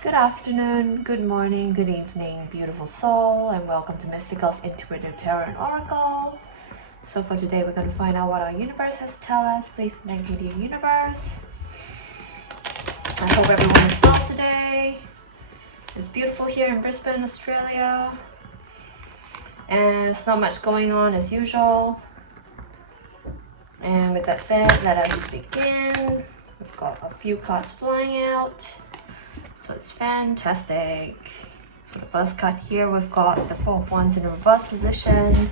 Good afternoon, good morning, good evening, beautiful soul, and welcome to Mystigal's Intuitive Tarot and Oracle. So for today, we're going to find out what our universe has to tell us. Please thank you to your universe. I hope everyone is well today. It's beautiful here in Brisbane, Australia. And there's not much going on as usual. And with that said, let us begin. We've got a few cards flying out. So it's fantastic. So the first card here, we've got the Four of Wands in a reverse position.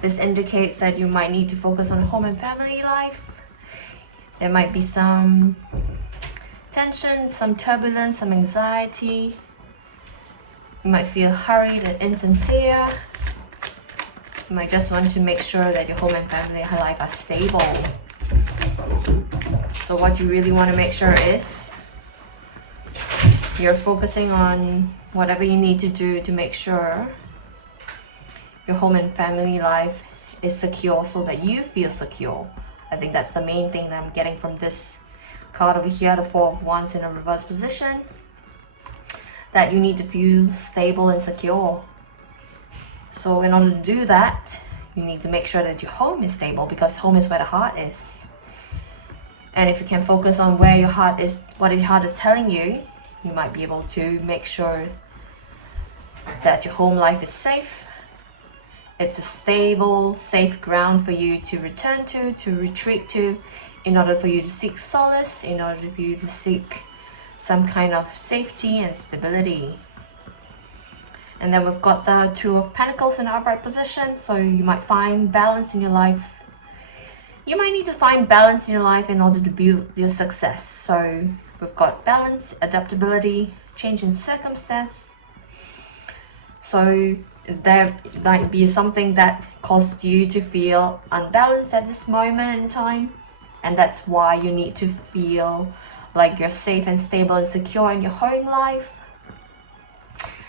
This indicates that you might need to focus on home and family life. There might be some tension, some turbulence, some anxiety. You might feel hurried and insincere. You might just want to make sure that your home and family life are stable. So what you really want to make sure is you're focusing on whatever you need to do to make sure your home and family life is secure so that you feel secure. I think that's the main thing that I'm getting from this card over here, the Four of Wands in a reverse position. That you need to feel stable and secure. So in order to do that, you need to make sure that your home is stable, because home is where the heart is. And if you can focus on where your heart is, what your heart is telling you, you might be able to make sure that your home life is safe. It's a stable, safe ground for you to return to retreat to, in order for you to seek solace, in order for you to seek some kind of safety and stability. And then we've got the Two of Pentacles in upright position, so you might find balance in your life. You might need to find balance in your life in order to build your success. So we've got balance, adaptability, change in circumstance. So there might be something that caused you to feel unbalanced at this moment in time. And that's why you need to feel like you're safe and stable and secure in your home life.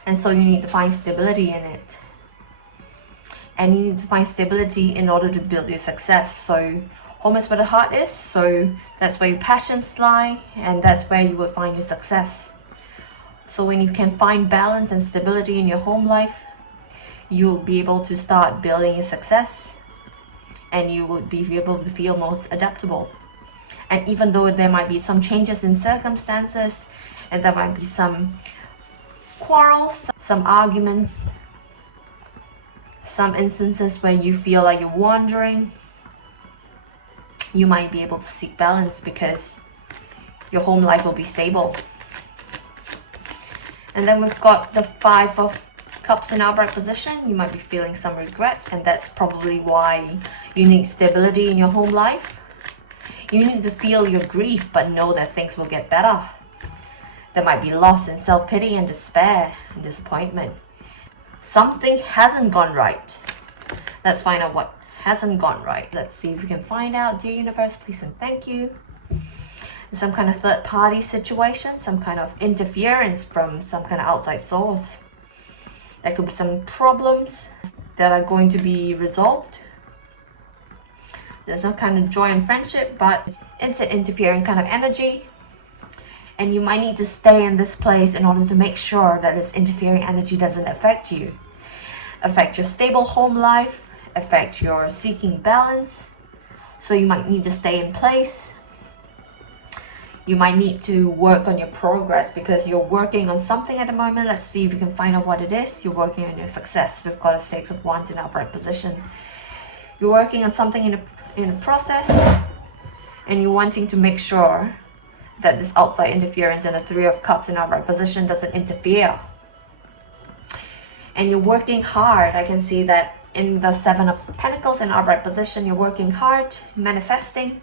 And so you need to find stability in it. And you need to find stability in order to build your success. So home is where the heart is, so that's where your passions lie, and that's where you will find your success. So when you can find balance and stability in your home life, you'll be able to start building your success, and you would be able to feel most adaptable. And even though there might be some changes in circumstances, and there might be some quarrels, some arguments, some instances where you feel like you're wandering, you might be able to seek balance because your home life will be stable. And then we've got the Five of Cups in upright position. You might be feeling some regret, and that's probably why you need stability in your home life. You need to feel your grief, but know that things will get better. There might be loss and self-pity and despair and disappointment. Something hasn't gone right. Let's find out what hasn't gone right. Let's see if we can find out. Dear universe, please and thank you. Some kind of third party situation, some kind of interference from some kind of outside source. There could be some problems that are going to be resolved. There's some kind of joy and friendship, but it's an interfering kind of energy. And you might need to stay in this place in order to make sure that this interfering energy doesn't affect you. Affect your stable home life, affect your seeking balance. So you might need to stay in place. You might need to work on your progress because you're working on something at the moment. Let's see if we can find out what it is. You're working on your success. We've got a Six of Wands in upright position. You're working on something in a process, and you're wanting to make sure that this outside interference and the Three of Cups in upright position doesn't interfere. And you're working hard. I can see that in the Seven of Pentacles in upright position, you're working hard, manifesting.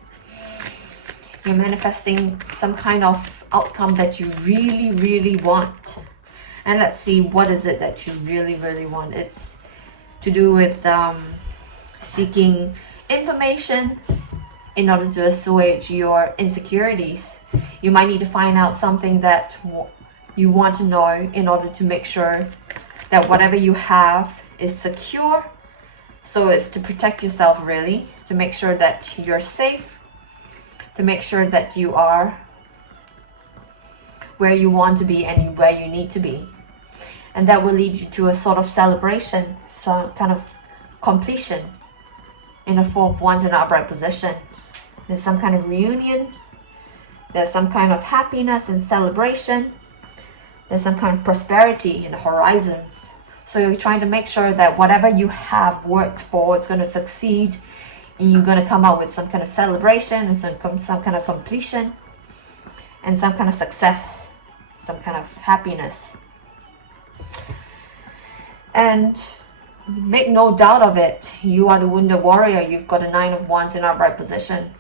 You're manifesting some kind of outcome that you really, really want. And let's see, what is it that you really, really want? It's to do with seeking information in order to assuage your insecurities. You might need to find out something that you want to know in order to make sure that whatever you have is secure. So it's to protect yourself, really, to make sure that you're safe, to make sure that you are where you want to be and where you need to be. And that will lead you to a sort of celebration, some kind of completion in a Four of Wands in upright position. There's some kind of reunion. There's some kind of happiness and celebration. There's some kind of prosperity in the horizons. So you're trying to make sure that whatever you have worked for is going to succeed, and you're going to come out with some kind of celebration and some kind of completion and some kind of success, some kind of happiness. And make no doubt of it, you are the wounded warrior. You've got a Nine of Wands in upright position.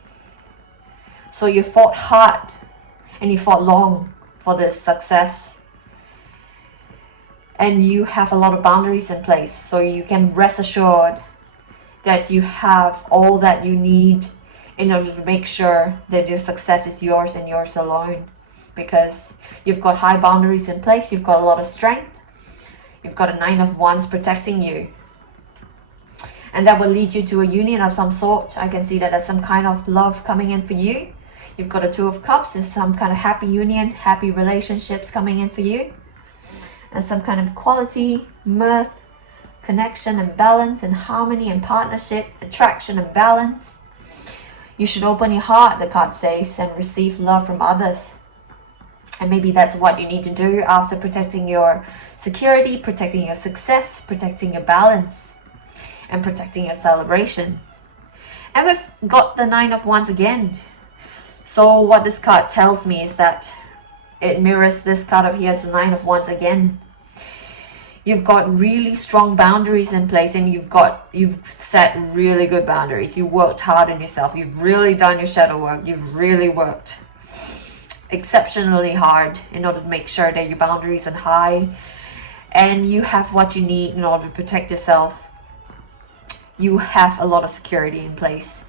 So you fought hard and you fought long for this success. And you have a lot of boundaries in place. So you can rest assured that you have all that you need in order to make sure that your success is yours and yours alone. Because you've got high boundaries in place. You've got a lot of strength. You've got a Nine of Wands protecting you. And that will lead you to a union of some sort. I can see that there's some kind of love coming in for you. You've got a Two of Cups. There's some kind of happy union, happy relationships coming in for you. And some kind of equality, mirth, connection and balance and harmony and partnership, attraction and balance. You should open your heart, the card says, and receive love from others. And maybe that's what you need to do after protecting your security, protecting your success, protecting your balance, and protecting your celebration. And we've got the Nine of Wands again. So what this card tells me is that it mirrors this card up here as the Nine of Wands again. You've got really strong boundaries in place, and you've set really good boundaries. You worked hard on yourself. You've really done your shadow work. You've really worked exceptionally hard in order to make sure that your boundaries are high and you have what you need in order to protect yourself. You have a lot of security in place.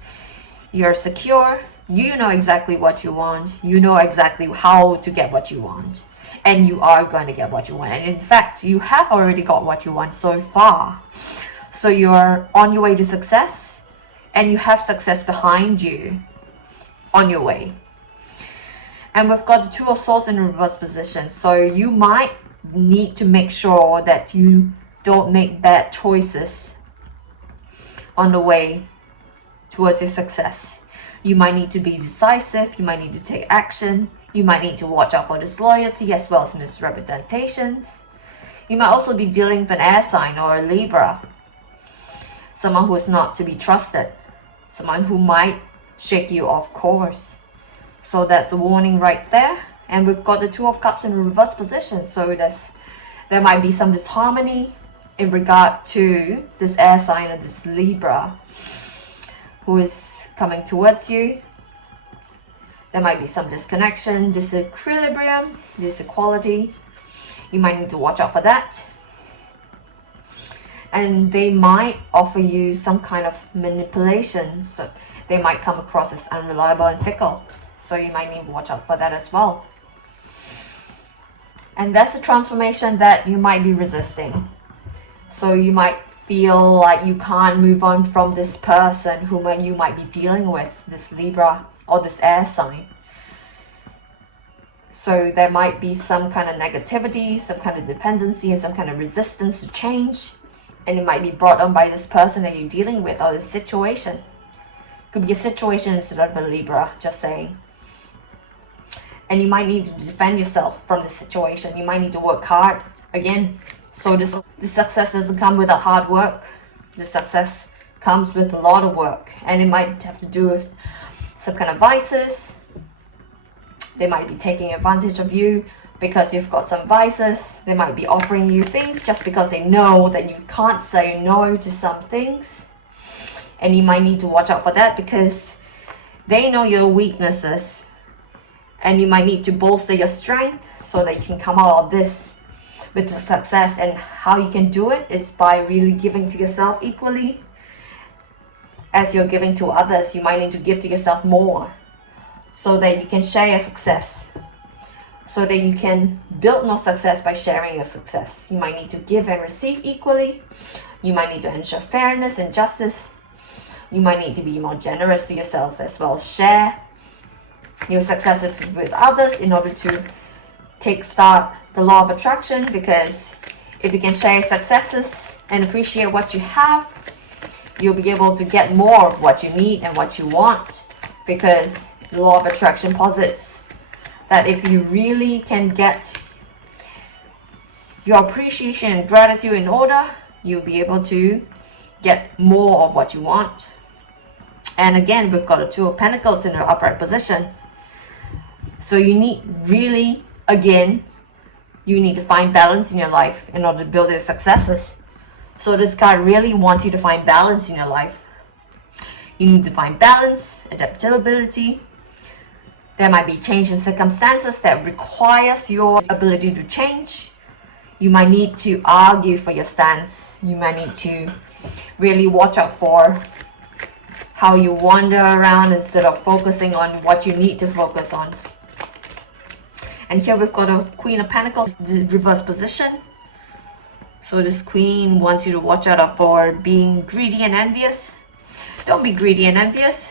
You're secure. You know exactly what you want. You know exactly how to get what you want. And you are going to get what you want. And in fact, you have already got what you want so far. So you're on your way to success, and you have success behind you on your way. And we've got the Two of Swords in reverse position. So you might need to make sure that you don't make bad choices on the way towards your success. You might need to be decisive. You might need to take action. You might need to watch out for disloyalty as well as misrepresentations. You might also be dealing with an air sign or a Libra. Someone who is not to be trusted. Someone who might shake you off course. So that's a warning right there. And we've got the Two of Cups in reverse position. So there might be some disharmony in regard to this air sign or this Libra who is coming towards you. There might be some disconnection, disequilibrium, disequality. You might need to watch out for that. And they might offer you some kind of manipulation. So they might come across as unreliable and fickle. So you might need to watch out for that as well. And that's a transformation that you might be resisting. So you might feel like you can't move on from this person who you might be dealing with, this Libra or this air sign. So there might be some kind of negativity, some kind of dependency, and some kind of resistance to change. And it might be brought on by this person that you're dealing with or this situation. Could be a situation instead of a Libra, just saying. And you might need to defend yourself from this situation. You might need to work hard again. So this success doesn't come without hard work. This success comes with a lot of work. And it might have to do with some kind of vices. They might be taking advantage of you because you've got some vices. They might be offering you things just because they know that you can't say no to some things. And you might need to watch out for that because they know your weaknesses. And you might need to bolster your strength so that you can come out of this with the success. And how you can do it is by really giving to yourself equally as you're giving to others. You might need to give to yourself more so that you can share your success. So that you can build more success by sharing your success. You might need to give and receive equally. You might need to ensure fairness and justice. You might need to be more generous to yourself as well. Share your successes with others in order to kickstart the law of attraction, because if you can share successes and appreciate what you have, you'll be able to get more of what you need and what you want, because the law of attraction posits that if you really can get your appreciation and gratitude in order, you'll be able to get more of what you want. And again, we've got a Two of Pentacles in an upright position. So you need really, again, you need to find balance in your life in order to build your successes. So this card really wants you to find balance in your life. You need to find balance, adaptability. There might be change in circumstances that requires your ability to change. You might need to argue for your stance. You might need to really watch out for how you wander around instead of focusing on what you need to focus on. And here we've got a Queen of Pentacles, the reverse position. So this Queen wants you to watch out for being greedy and envious. Don't be greedy and envious.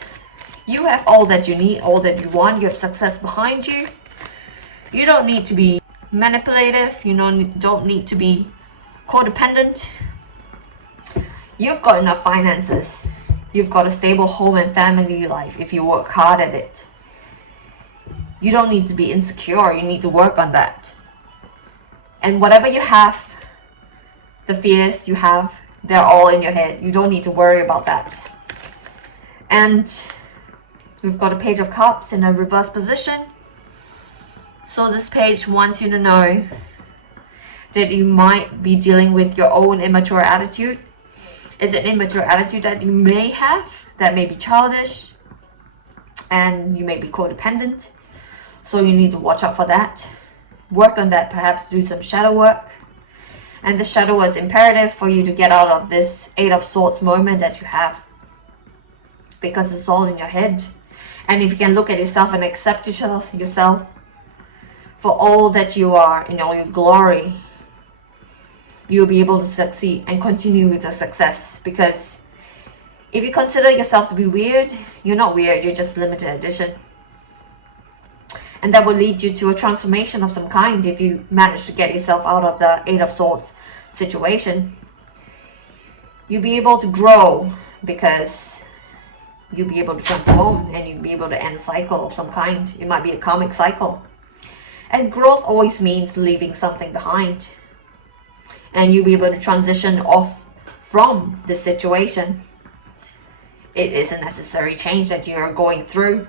You have all that you need, all that you want. You have success behind you. You don't need to be manipulative. You don't need to be codependent. You've got enough finances. You've got a stable home and family life if you work hard at it. You don't need to be insecure. You need to work on that. And whatever you have, the fears you have, they're all in your head. You don't need to worry about that. And we've got a Page of Cups in a reverse position. So this page wants you to know that you might be dealing with your own immature attitude. It's an immature attitude that you may have that may be childish, and you may be codependent. So you need to watch out for that. Work on that, perhaps do some shadow work. And the shadow is imperative for you to get out of this Eight of Swords moment that you have, because it's all in your head. And if you can look at yourself and accept yourself for all that you are in all your glory, you'll be able to succeed and continue with the success. Because if you consider yourself to be weird, you're not weird, you're just limited edition. And that will lead you to a transformation of some kind if you manage to get yourself out of the Eight of Swords situation. You'll be able to grow, because you'll be able to transform and you'll be able to end a cycle of some kind. It might be a karmic cycle. And growth always means leaving something behind. And you'll be able to transition off from the situation. It is a necessary change that you're going through.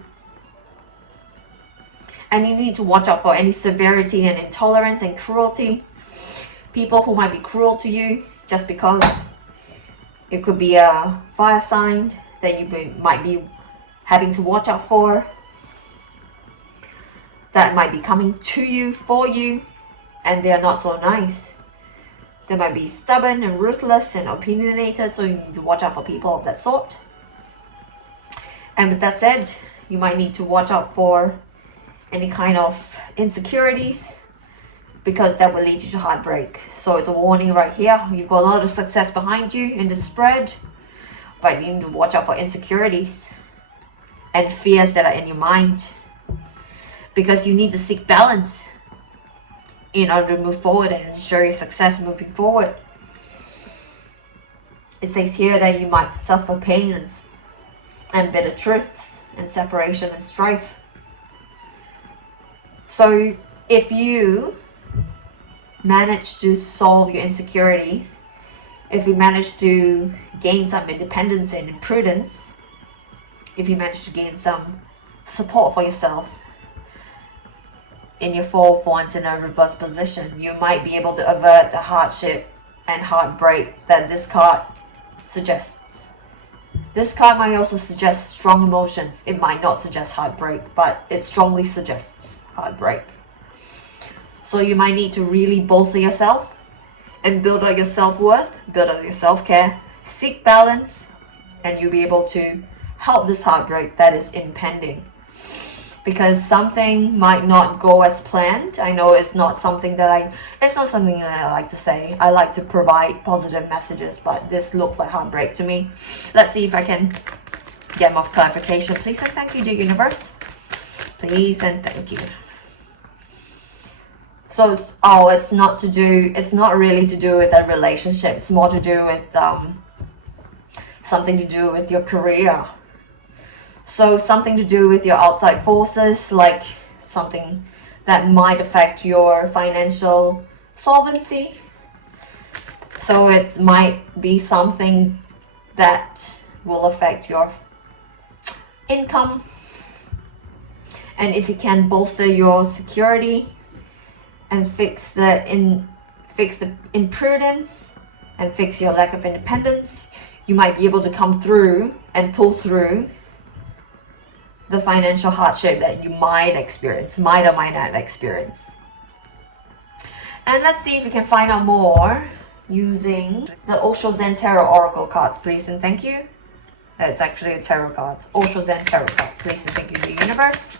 And you need to watch out for any severity and intolerance and cruelty. People who might be cruel to you just because. It could be a fire sign that you might be having to watch out for. That might be coming to you, for you, and they are not so nice. They might be stubborn and ruthless and opinionated, so you need to watch out for people of that sort. And with that said, you might need to watch out for any kind of insecurities, because that will lead you to heartbreak. So it's a warning right here. You've got a lot of success behind you in the spread, but you need to watch out for insecurities and fears that are in your mind, because you need to seek balance in order to move forward and ensure your success moving forward. It says here that you might suffer pains and bitter truths and separation and strife. So if you manage to solve your insecurities, if you manage to gain some independence and prudence, if you manage to gain some support for yourself in your Four of Wands in a reverse position, you might be able to avert the hardship and heartbreak that this card suggests. This card might also suggest strong emotions. It might not suggest heartbreak, but it strongly suggests heartbreak. So you might need to really bolster yourself and build up your self-worth, build up your self-care, seek balance, and you'll be able to help this heartbreak that is impending. Because something might not go as planned. I know it's not something that I like to say. I like to provide positive messages, but this looks like heartbreak to me. Let's see if I can get more clarification. Please and thank you, dear universe. Please and thank you. So it's not really to do with a relationship. It's more to do with something to do with your career. So something to do with your outside forces, like something that might affect your financial solvency. So it might be something that will affect your income. And if you can bolster your security and fix the imprudence and fix your lack of independence, you might be able to come through and pull through the financial hardship that you might or might not experience. And let's see if you can find out more using the Osho Zen Tarot Oracle cards, please and thank you. It's actually a tarot cards. Osho Zen Tarot cards, please and thank you, the universe.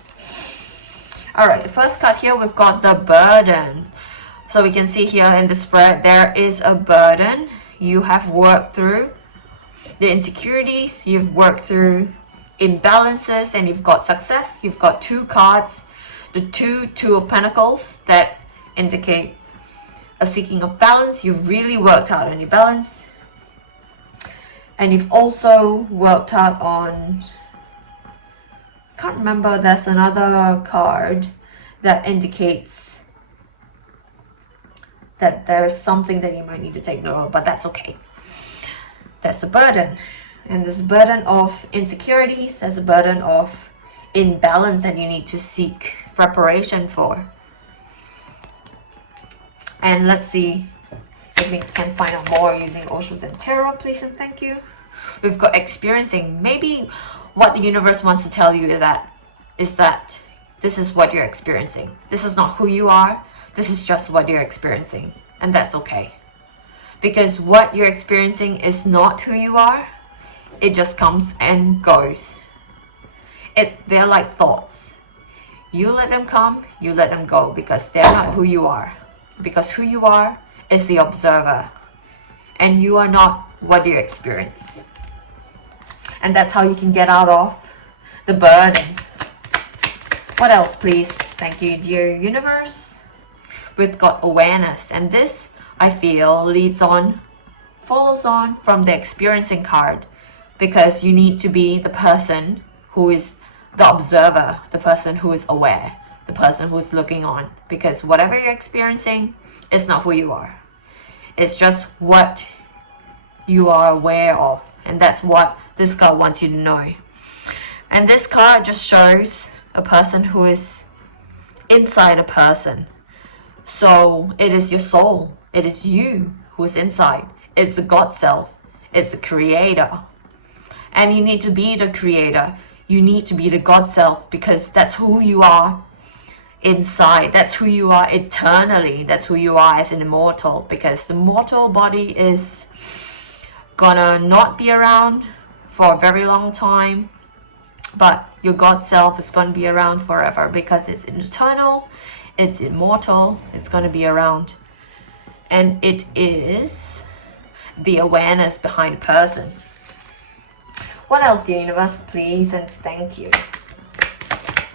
Alright, the first card here, we've got the burden. So we can see here in the spread, there is a burden. You have worked through the insecurities, you've worked through imbalances, and you've got success. You've got two cards, the two of pentacles that indicate a seeking of balance. You've really worked out on your balance, and you've also worked out on, can't remember, there's another card that indicates that there's something that you might need to take note of, but that's okay. That's the burden. And this burden of insecurities, there's a burden of imbalance that you need to seek reparation for. And let's see if we can find out more using Osho Zen Tarot, please and thank you. We've got experiencing. Maybe what the universe wants to tell you is that this is what you're experiencing. This is not who you are. This is just what you're experiencing. And that's okay. Because what you're experiencing is not who you are. It just comes and goes. They're like thoughts. You let them come, you let them go, because they're not who you are. Because who you are is the observer. And you are not what you experience. And that's how you can get out of the burden. What else, please? Thank you, dear universe. We've got awareness. And this, I feel, follows on from the experiencing card. Because you need to be the person who is the observer, the person who is aware, the person who is looking on. Because whatever you're experiencing is not who you are. It's just what you are aware of. And that's what this card wants you to know. And this card just shows a person who is inside a person. So it is your soul. It is you who is inside. It's the God self. It's the creator. And you need to be the creator. You need to be the God self, because that's who you are inside. That's who you are eternally. That's who you are as an immortal, because the mortal body is gonna not be around for a very long time, but your God self is gonna be around forever, because it's eternal, it's immortal, it's gonna be around. And it is the awareness behind a person. What else, the universe, please and thank you.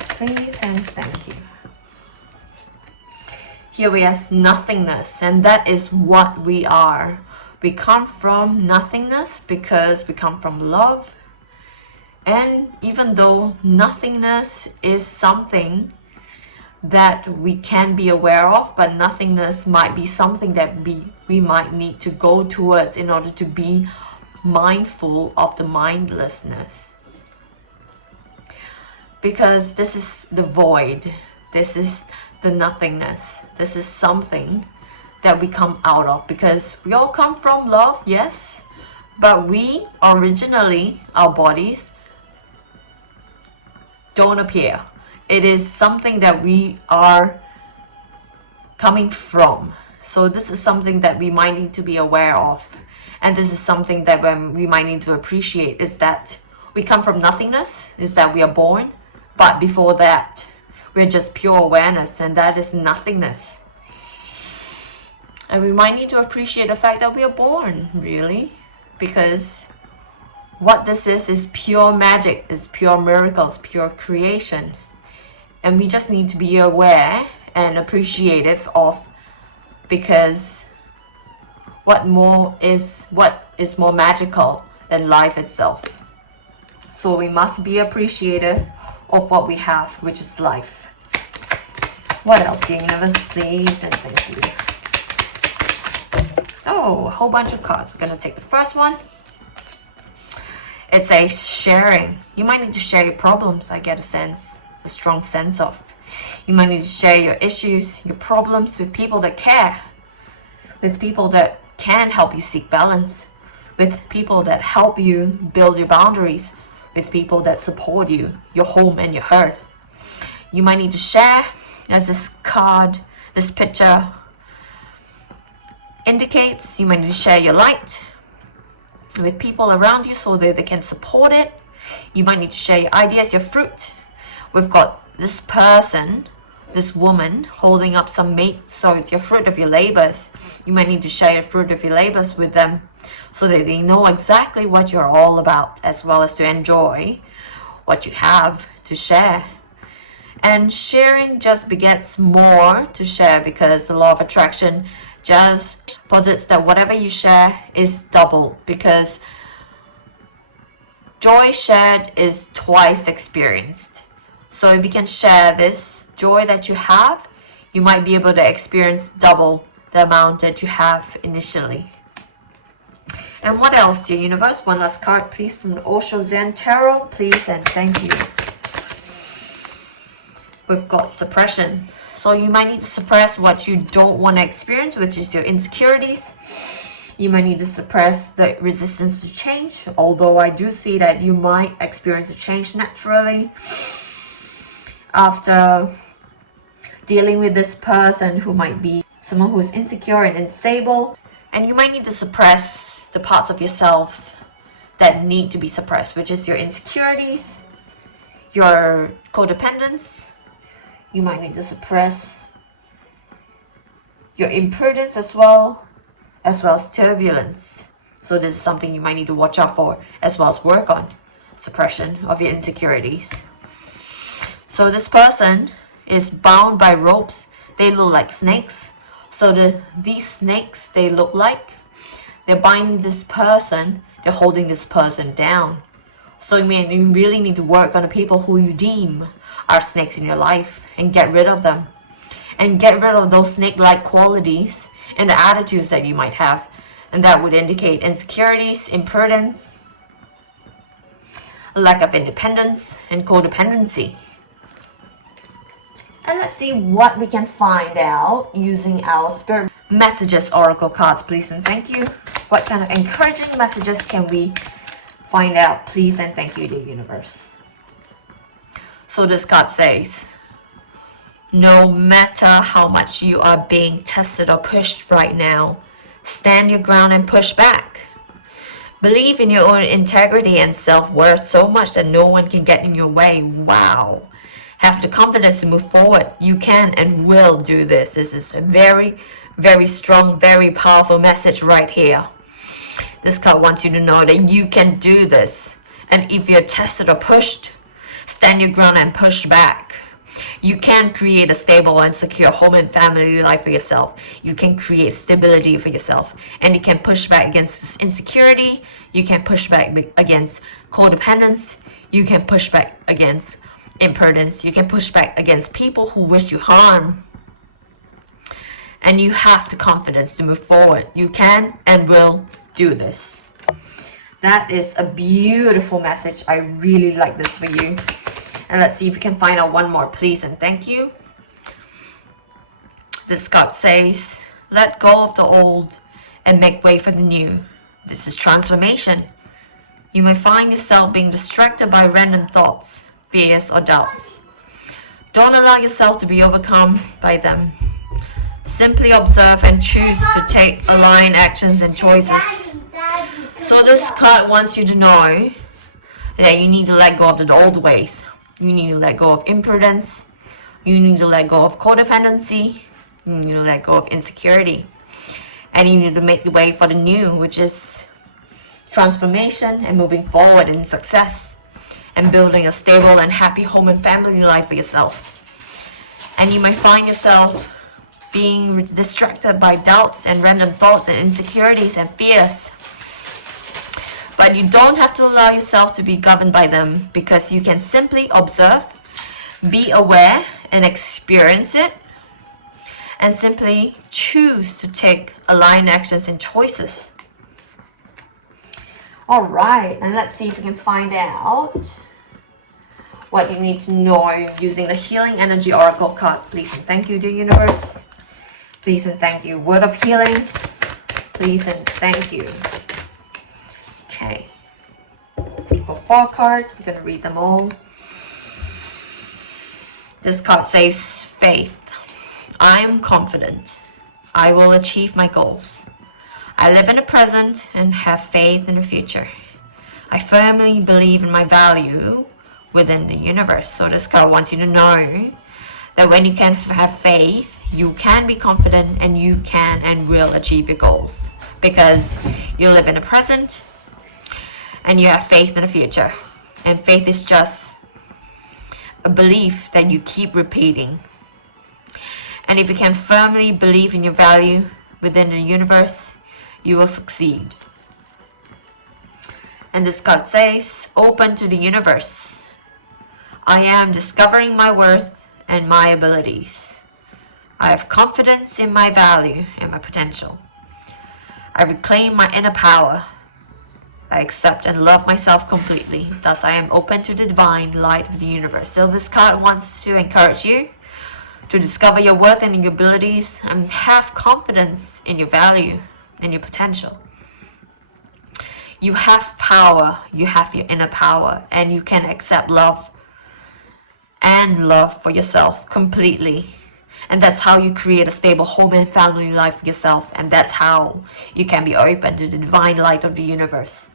Please and thank you. Here we have nothingness, and that is what we are. We come from nothingness because we come from love. And even though nothingness is something that we can be aware of, but nothingness might be something that we might need to go towards in order to be mindful of the mindlessness. Because this is the void, this is the nothingness, this is something that we come out of, because we all come from love, yes, but we originally, our bodies don't appear. It is something that we are coming from. So this is something that we might need to be aware of. And this is something that we might need to appreciate, is that we come from nothingness, is that we are born, but before that, we're just pure awareness, and that is nothingness. And we might need to appreciate the fact that we are born, really, because what this is pure magic, it's pure miracles, pure creation. And we just need to be aware and appreciative of, because what is more magical than life itself. So we must be appreciative of what we have, which is life. What else, dear universe, please and thank you. Oh, a whole bunch of cards. We're gonna take the first one. It's a sharing. You might need to share your problems, I get a strong sense of. You might need to share your issues, your problems with people that care, with people that can help you seek balance, with people that help you build your boundaries, with people that support you, your home and your hearth. You might need to share, as this card, this picture indicates. You might need to share your light with people around you so that they can support it. You might need to share your ideas, your fruit. We've got this person, this woman holding up some meat, so it's your fruit of your labors. You might need to share your fruit of your labors with them so that they know exactly what you're all about, as well as to enjoy what you have to share. And sharing just begets more to share, because the law of attraction just posits that whatever you share is double, because joy shared is twice experienced. So if you can share this joy that you have, you might be able to experience double the amount that you have initially. And what else, dear universe? One last card, please, from the Osho Zen Tarot, please and thank you. We've got suppression. So you might need to suppress what you don't want to experience, which is your insecurities. You might need to suppress the resistance to change, although I do see that you might experience a change naturally after dealing with this person who might be someone who's insecure and unstable. And you might need to suppress the parts of yourself that need to be suppressed, which is your insecurities, your codependence. You might need to suppress your imprudence as well as turbulence. So this is something you might need to watch out for, as well as work on suppression of your insecurities. So this person is bound by ropes. They look like snakes. So these snakes, they look like they're binding this person, they're holding this person down. So you really need to work on the people who you deem are snakes in your life and get rid of them. And get rid of those snake-like qualities and the attitudes that you might have. And that would indicate insecurities, imprudence, lack of independence, and codependency. And let's see what we can find out using our spirit messages oracle cards, please and thank you. What kind of encouraging messages can we find out, please and thank you, dear universe? So this card says, no matter how much you are being tested or pushed right now, stand your ground and push back. Believe in your own integrity and self-worth so much that no one can get in your way. Wow. Have the confidence to move forward. You can and will do this. This is a very, very strong, very powerful message right here. This card wants you to know that you can do this. And if you're tested or pushed, stand your ground and push back. You can create a stable and secure home and family life for yourself. You can create stability for yourself. And you can push back against this insecurity. You can push back against codependence. You can push back against imprudence. You can push back against people who wish you harm. And you have the confidence to move forward. You can and will do this. That is a beautiful message. I really like this for you. And let's see if we can find out one more, please and thank you. This card says, let go of the old and make way for the new. This is transformation. You may find yourself being distracted by random thoughts, fears, or doubts. Don't allow yourself to be overcome by them. Simply observe and choose to take aligned actions and choices. So this card wants you to know that you need to let go of the old ways. You need to let go of imprudence. You need to let go of codependency. You need to let go of insecurity. And you need to make the way for the new, which is transformation and moving forward in success and building a stable and happy home and family life for yourself. And you might find yourself being distracted by doubts and random thoughts and insecurities and fears. But you don't have to allow yourself to be governed by them, because you can simply observe, be aware, and experience it, and simply choose to take aligned actions and choices. Alright, and let's see if we can find out what you need to know using the Healing Energy Oracle cards. Please and thank you, dear universe. Please and thank you. Word of healing. Please and thank you. Okay. For 4 cards, we're going to read them all. This card says faith. I am confident. I will achieve my goals. I live in the present and have faith in the future. I firmly believe in my value within the universe. So this card wants you to know that when you can have faith, you can be confident, and you can and will achieve your goals, because you live in the present and you have faith in the future. And faith is just a belief that you keep repeating. And if you can firmly believe in your value within the universe, you will succeed. And this card says, open to the universe. I am discovering my worth and my abilities. I have confidence in my value and my potential. I reclaim my inner power. I accept and love myself completely. Thus, I am open to the divine light of the universe. So this card wants to encourage you to discover your worth and your abilities, and have confidence in your value and your potential. You have power. You have your inner power, and you can accept love and love for yourself completely. And that's how you create a stable home and family life for yourself. And that's how you can be open to the divine light of the universe.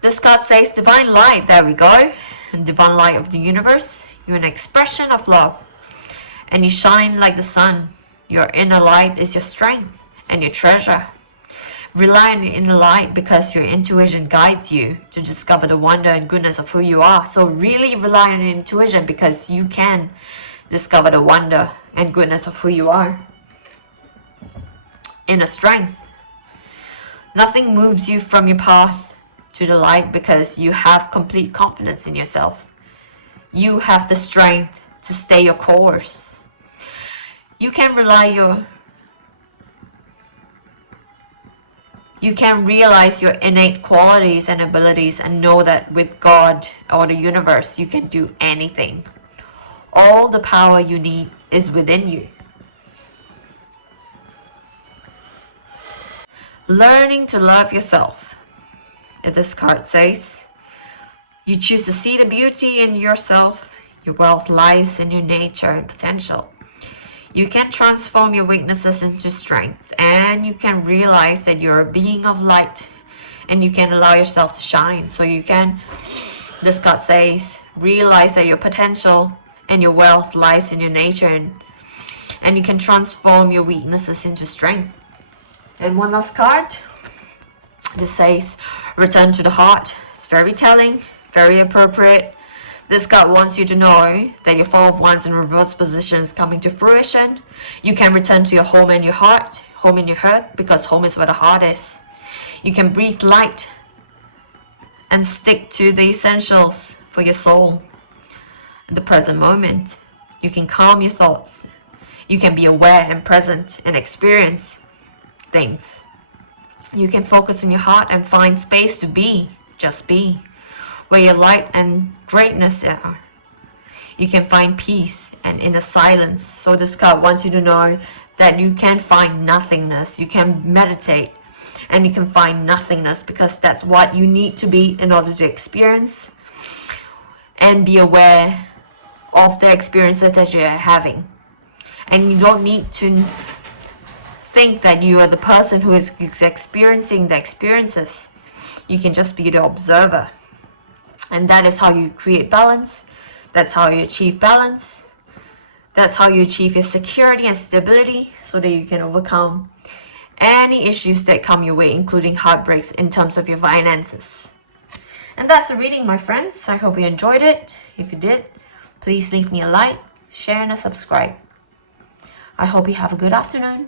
This card says divine light. There we go. And divine light of the universe. You're an expression of love. And you shine like the sun. Your inner light is your strength and your treasure. Rely on your inner light, because your intuition guides you to discover the wonder and goodness of who you are. So really rely on your intuition, because you can discover the wonder and goodness of who you are. Inner strength. Nothing moves you from your path to the light, because you have complete confidence in yourself. You have the strength to stay your course. You can realize your innate qualities and abilities, and know that with God or the universe, you can do anything. All the power you need is within you. Learning to love yourself. As this card says, you choose to see the beauty in yourself. Your wealth lies in your nature and potential. You can transform your weaknesses into strength, and you can realize that you're a being of light, and you can allow yourself to shine. So you can, this card says, realize that your potential and your wealth lies in your nature, and you can transform your weaknesses into strength. And one last card. This says, return to the heart. It's very telling, very appropriate. This card wants you to know that your Four of Wands in reverse position is coming to fruition. You can return to your home and your heart, home in your heart, because home is where the heart is. You can breathe light and stick to the essentials for your soul in the present moment. You can calm your thoughts. You can be aware and present and experience things. You can focus on your heart and find space to be, just be, where your light and greatness are. You can find peace and inner silence. So this card wants you to know that you can find nothingness. You can meditate and you can find nothingness, because that's what you need to be in order to experience and be aware of the experiences that you're having. And you don't need to think that you are the person who is experiencing the experiences. You can just be the observer. And that is how you create balance. That's how you achieve balance. That's how you achieve your security and stability, so that you can overcome any issues that come your way, including heartbreaks in terms of your finances. And that's the reading, my friends. I hope you enjoyed it. If you did, please leave me a like, share and a subscribe. I hope you have a good afternoon.